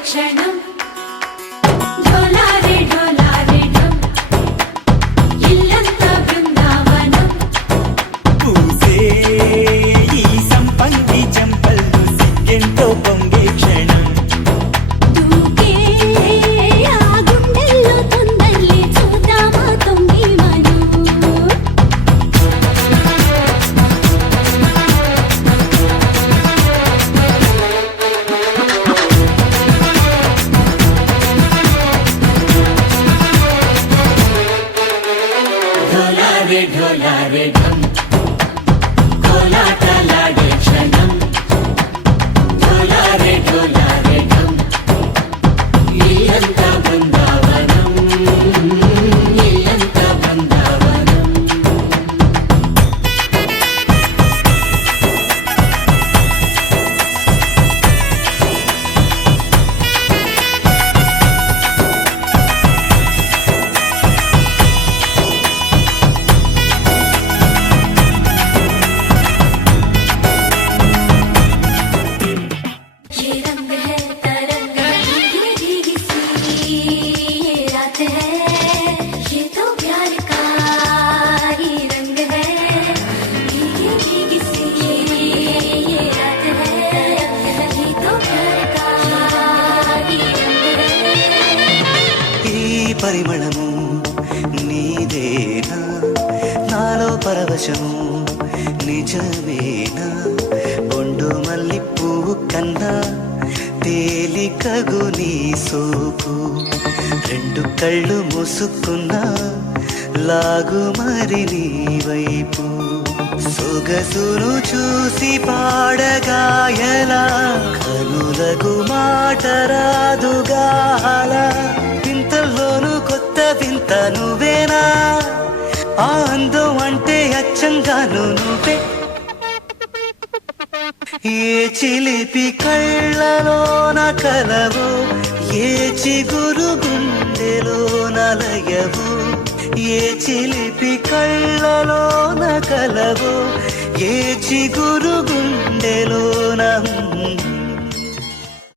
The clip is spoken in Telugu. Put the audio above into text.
క్షణం ढोला रे ढम कोलाटलाडे क्षणं ढोला रे ढम इल्लंता बृंदावनं इल्लंता बृंदावनं పరిమళము నీదేనా నాలో పరవశము నిజమేనా బొండు మల్లి పువ్వు కన్నా తేలికగు నీ సోపు రెండు కళ్ళు మూసుకున్నా లాగు మరి నీ వైపు సొగసును చూసి పాడగాయలా కనులకు మాట రాదుగాల ఇంతలోను కొత్త వింత నువ్వేనా ఆ అందం అంటే అచ్చంగాను నువ్వే ఏ చిలిపి కళ్ళలోన కలవో ఏ చిగురు గుండెలో నలయవు ఏ చిలిపి కళ్ళలోన కలవో ఏ చిగురు గుండెలో